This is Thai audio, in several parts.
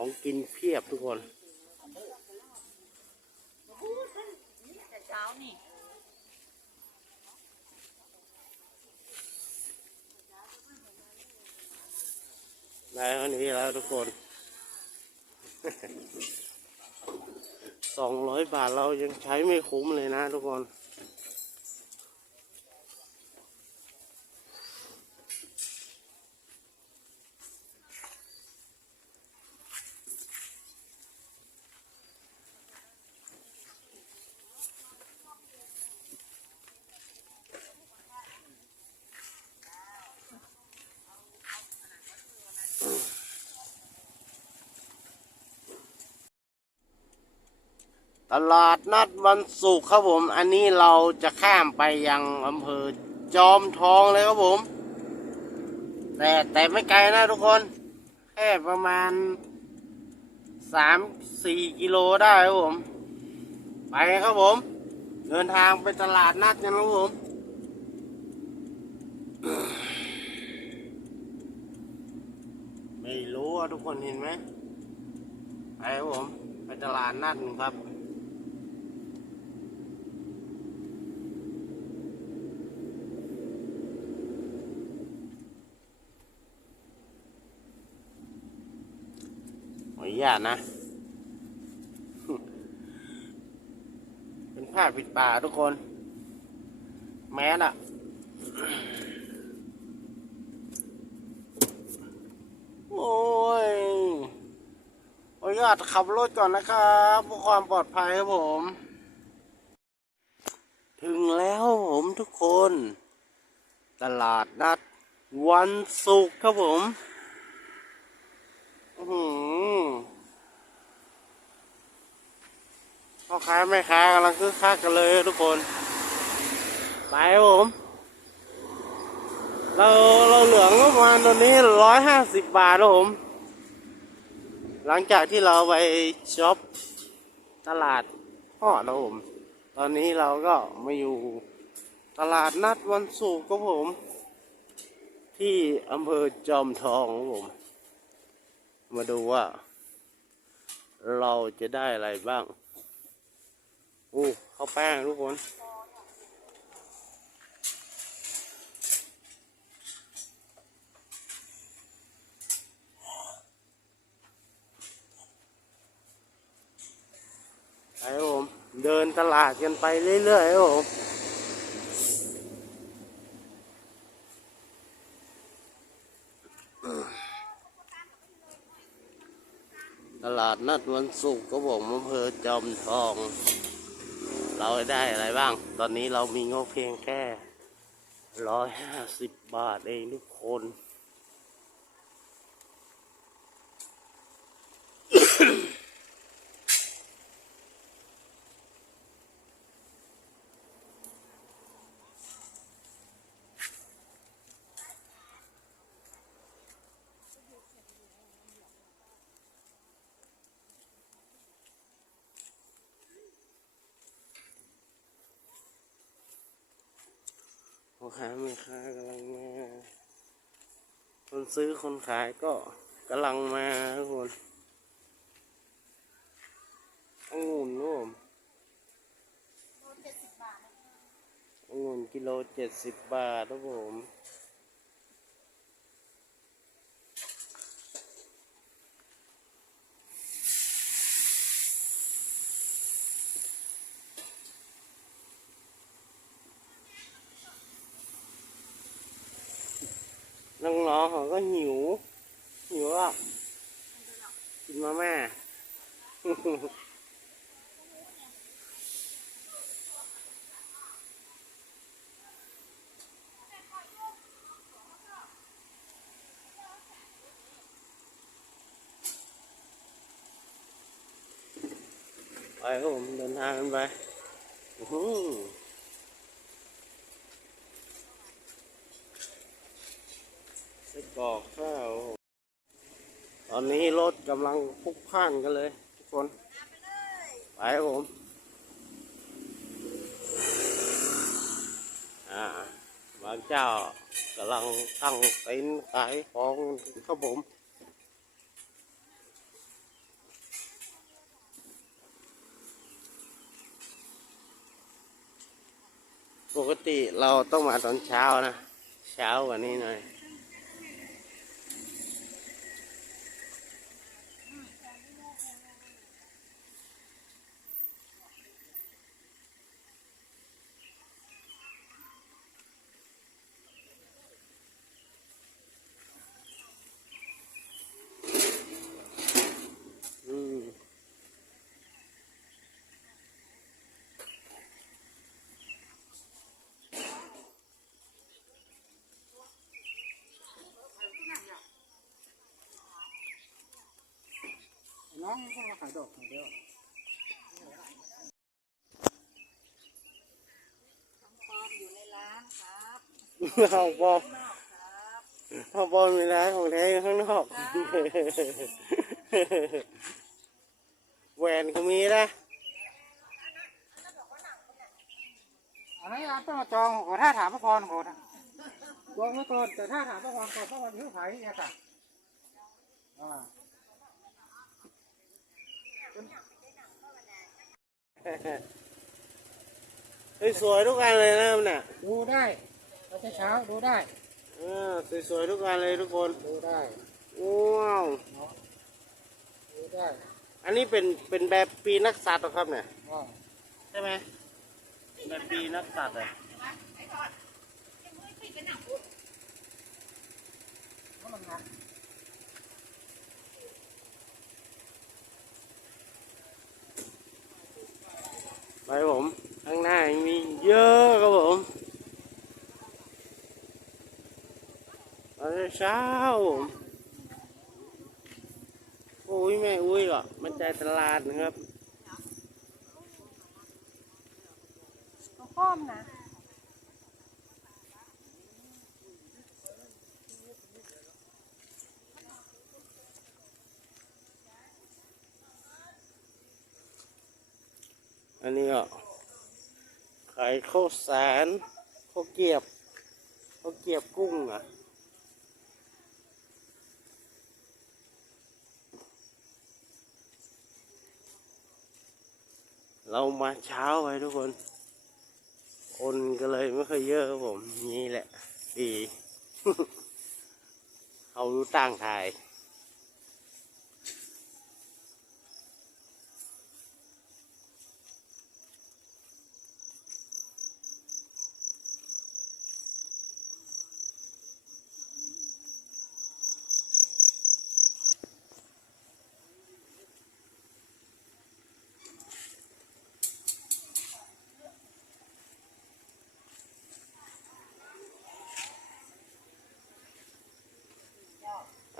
ของกินเพียบทุกคนแต่เช้านี่ได้เท่านี้แล้วทุกคนสองร้อยบาทเรายังใช้ไม่คุ้มเลยนะทุกคน ตลาดนัดวันศุกร์ครับผม อันนี้เราจะข้ามไปยังอำเภอจอมทองเลยครับผม แต่แต่ไม่ไกลนะทุกคน แค่ประมาณสามสี่กิโลได้ครับผม ไปครับผม เดินทางไปตลาดนัดกันครับผมไม่รู้ว่าทุกคนเห็นไหมไปครับผม ไปตลาดนัดครับ นุญาตนะ เป็นผ้าปิดปากทุกคน แมสอะโอ้ยอนุญาตขับรถก่อนนะครับเพื่อความปลอดภัยครับผม ถึงแล้วผมทุกคน ตลาดนัด วันศุกร์ครับผม อื้อหือ พ่อค้าแม่ค้ากำลังคึกคักกันเลยทุกคน ไปครับผม เราเราเหลืองประมาณตอนนี้ร้อยห้าสิบบาทครับผม หลังจากที่เราไปช็อปตลาดพ่อแล้วผม ตอนนี้เราก็มาอยู่ตลาดนัดวันศุกร์ครับผม ที่อำเภอจอมทองครับผม มาดูว่า เราจะได้อะไรบ้าง อู้ข้าวแป้งทุกคนไปครับผม เดินตลาดกันไปเรื่อยๆครับผมตลาดนัดวันศุกร์ก็บอกอำเภอจอมทอง เราได้อะไรบ้าง ตอนนี้เรามีงบเพียงแค่ร้อยห้าสิบบาทเองทุกคน อค้าแม่ค้ากำลังมา คนซื้อคนขายก็กำลังมาทุกคนองุ่นร่วมองุ่นกิโลเจ็ดสิบบาทครับผม น้องๆเขาก็หิว หิวอะ กินมาแม่ ไป ครับผมเดินทางกันไปอื้อหือไส้กอกข้าวตอนนี้รถกำลังพุกพ่านกันเลย ทุกคน ไปครับผม อ่าบางเจ้ากำลังตั้งเต็นท์ขายของครับผม ติเราต้องมาตอนเช้านะ เช้ากว่านี้หน่อย น้องก็มาขายดอกอย่างเดียวปลอมอยู่ในร้านครับเอาบอข้างนอกครับเอาบอมีร้านของแท้อยู่ข้างนอกแหวนก็มีนะอันนี้อาต้องมาจองขอถ้าถามพระพรขอนะจองไว้ก่อนแต่ถ้าถามพระพรก่อนพระพรหิ้วไผ่เนี่ยค่ะอ่า เฮ้ยสวยทุกอันเลยนะครับเนี่ยดูได้เราจะเช้าดูได้ เออสวยๆทุกอันเลยทุกคนดูได้ว้าวเนาะดูได้อันนี้เป็นเป็นแบบปีนักสัตว์เหรอครับเนี่ยว่าใช่ไหมแบบปีนักสัตว์อะเพราะมันหนัก ไปผมข้างหน้ามีเยอะครับผมตอนเช้าผมโอ้ยแม่อุ้ยหรอมันใจตลาดนะครับข้อมนะ อันนี้ก็ขายข้าวสารข้าวเกรียบข้าวเกรียบกุ้งอะเรามาเช้าไปทุกคน คนก็เลยไม่ค่อยเยอะครับผม นี่แหละ ดี เอารู้ตั้งถ่าย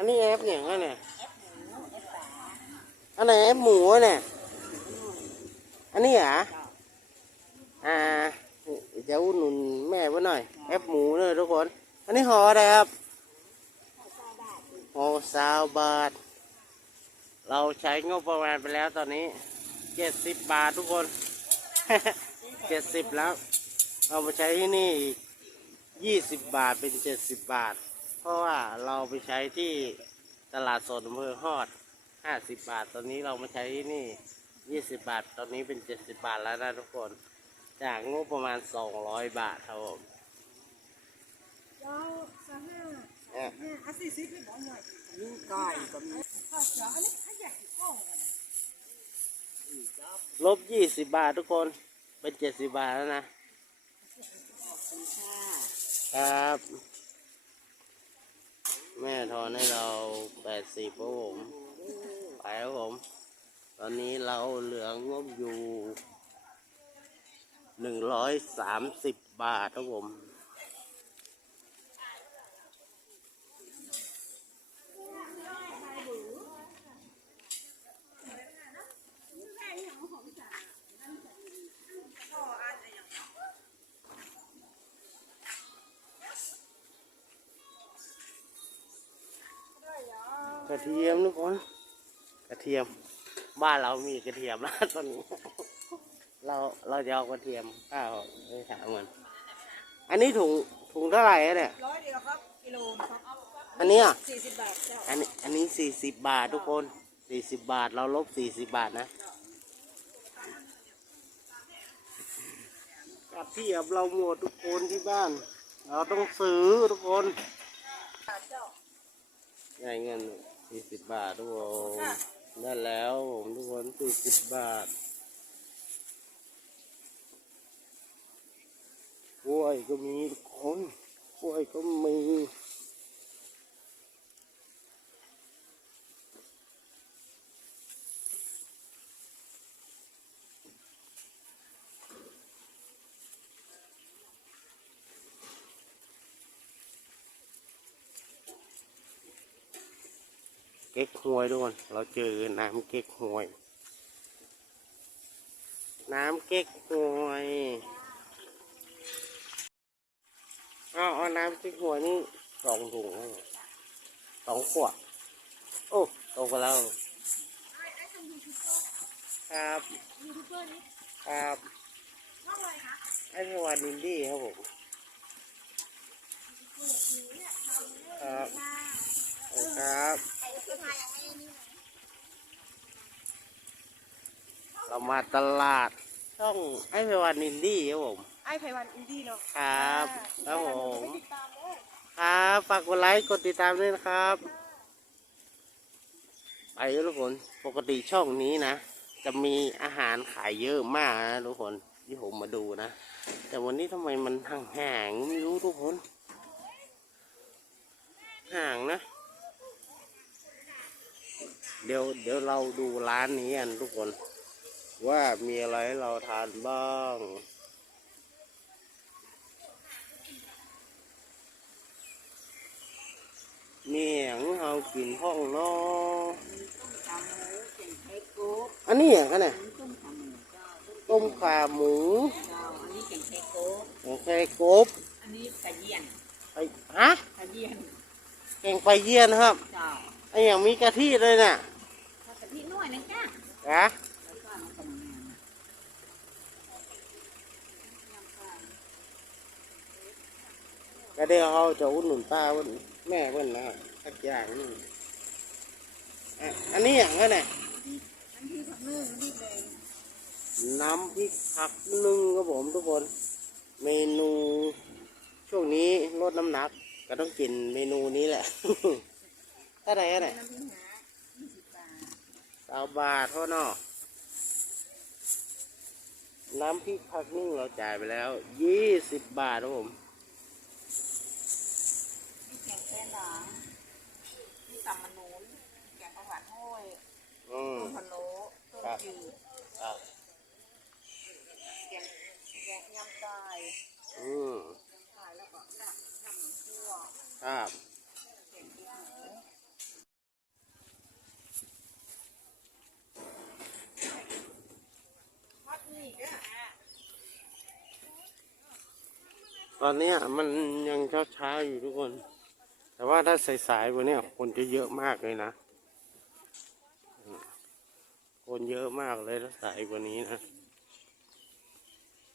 อันนี้แอปเนี่ยอันเนี่ยอันไหนแอปหมูเนี่ยอันนี้เหรออ่าจะอุ่นหนุนแม่ไว้หน่อย แอปหมูเนอะทุกคน อันนี้ห่ออะไรครับห่อซาวบาท เราใช้งบประมาณไปแล้วตอนนี้เจ็ดสิบบาททุกคนเจ็ดสิบแล้วเอามาใช้ที่นี่อีกยี่สิบบาทเป็นเจ็ดสิบบาท เพราะว่าเราไปใช้ที่ตลาดสดอำเภอฮอดห้าสิบบาท ตอนนี้เรามาใช้ที่นี่ยี่สิบบาท ตอนนี้เป็นเจ็ดสิบบาทแล้วนะทุกคน จากงบประมาณสองร้อยบาทครับผมเจ้าสห้าเนี่ยเนี่ยอาสี่สิบไม่บอกหน่อยนี่ไก่ก็มีข้าวเสืออันนี้ขยะที่ห้องอะลบยี่สิบบาททุกคน เป็นเจ็ดสิบบาทแล้วนะครับ แม่ทอนให้เราแปดสิบครับผมไปครับผม ตอนนี้เราเหลืองบอยู่หนึ่งร้อยสามสิบบาทครับผม กระเทียมทุกคนกระเทียม บ้านเรามีกระเทียมแล้วตอนนี้ เราเราจะเอากระเทียมข้าวไปถามมันอันนี้ถุงถุงเท่าไหร่อะเนี่ยร้อยเดียวครับกิโลนะครับอันเนี้ยสี่สิบบาทเจ้าอันนี้อันนี้สี่สิบบาททุกคนสี่สิบบาทเราลบสี่สิบบาทนะกตัดเทียบเราหมดทุกคนที่บ้าน เราต้องซื้อทุกคนเจ้าได้เงิน สี่สิบบาททุกคนได้แล้วผมทุกคนสี่สิบบาทกล้วยก็มีทุกคนกล้วยก็มี ก๊กฮวยด้วยเราเจอน้ำเก๊กฮวย น้ำเก๊กฮวยเอาเอาน้ำเก๊กฮวยนี่สองถุงให้สองขวดโอ้ตกไปแล้วครับยูทูบเบอร์นี้ครับช่องอะไรคะไอ้ที่วันดินดี้ครับผม ครับขอบ คุณครับ เรามาตลาดช่องไอ้เวันดินดี้ครับผม ไอ้ไพวันอินดี้เนาะ ครับครับผมติดตามเลยครับฝากกดไลค์กดติดตามด้วยนะครับ ไปทุกคน ปกติช่องนี้นะ จะมีอาหารขายเยอะมากนะทุกคนที่ผมมาดูนะ แต่วันนี้ทำไมมันห่างๆไม่รู้ทุกคน ห่างนะ เดี๋ยวเดี๋ยวเราดูร้านนี้กันทุกคน ว่ามีอะไรให้เราทานบ้างมีอย่างเรากินห้องเนออันนี้อย่างกันเนี่ยต้มขาหมูเจ้าอันนี้เก่งเทโก้แกงไข่กบอันนี้กระเยียนไปฮะกระเยียนแกงไปเยี่ยนครับเจ้าไออย่างมีกะทิเลยน่ะ ถ้ากะทิน้อยนะจ้า นะก็มันก็มันก็เดี๋ยวเขาจะอุดหนุนป้าเพิ่นแม่เพิ่นนะครับสักอย่างนึงอันนี้อย่างนั้นเนี่ยอันที่ผักนึ่งอันที่แดงน้ำพริกผักนึ่งครับผมทุกคน เมนูช่วงนี้ลดน้ำหนักก็ต้องกินเมนูนี้แหละถ้าไหนเนี่ยน้ำพริกหายี่สิบบาท สาวบาทเท่านั้นน้ำพริกผักนึ่งเราจ่ายไปแล้วยี่สิบบาทครับผมนี่แกงแค่หลังนี่ตำมะนูนแกงประวัติห้อยอืมต้มพะโล้ต้มจืดครับแกงแกงยำไก่อืมไก่แล้วก็น้ำน้ำหมูคั่วครับ แกงพริกหมู ฮอตนี่ก็ ตอนนี้มันยังเช้าเช้าๆอยู่ทุกคน แต่ว่าถ้าสายๆกว่านี้คนจะเยอะมากเลยนะ คนเยอะมากเลยถ้าสายกว่านี้นะ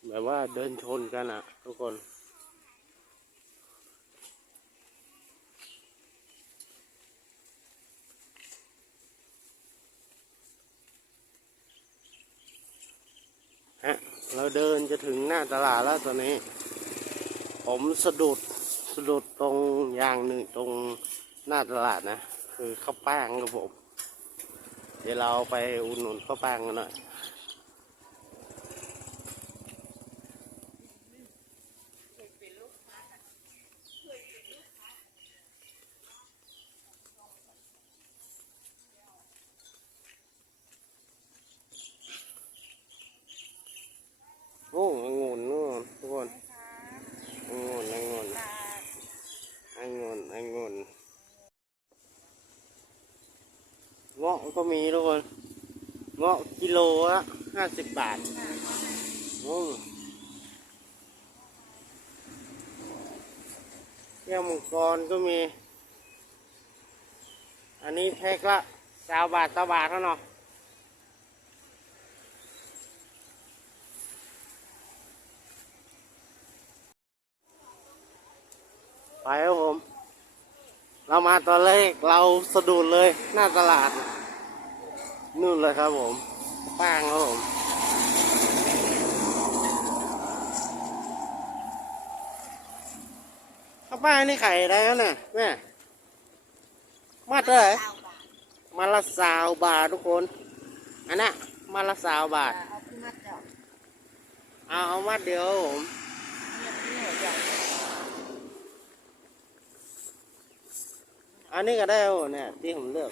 แบบว่าเดินชนกันอะทุกคนฮะเราเดินจะถึงหน้าตลาดแล้วตอนนี้ ผมสะดุดสะดุดตรงอย่างหนึ่งตรงหน้าตลาดนะ คือข้าวแป้งครับผม เดี๋ยวเราไปอุดหนุนข้าวแป้งกันหน่อย โอ้องุ่นนู่นทุกคนองุ่นองุ่นองุ่นองุ่นเงาะ ก็มีทุกคน เงาะกิโลละห้าสิบบาทโอ้แก้วมังกรก็มี อันนี้แพ็คละสาวบาทสาวบาทเท่านั้นไปครับผม เรามาตอนแรกเราสะดุดเลยหน้าตลาด นู่นเลยครับผมป้างครับผมข้าป้างนี่ไข่อะไรกันน่ะแม่มาเท่าไหร่มาละสาวบาททุกคน อันน่ะมาละสาวบาท เอาเอามาเดียวผมอันนี้ก็ได้โอ้เนี่ยที่ผมเลือก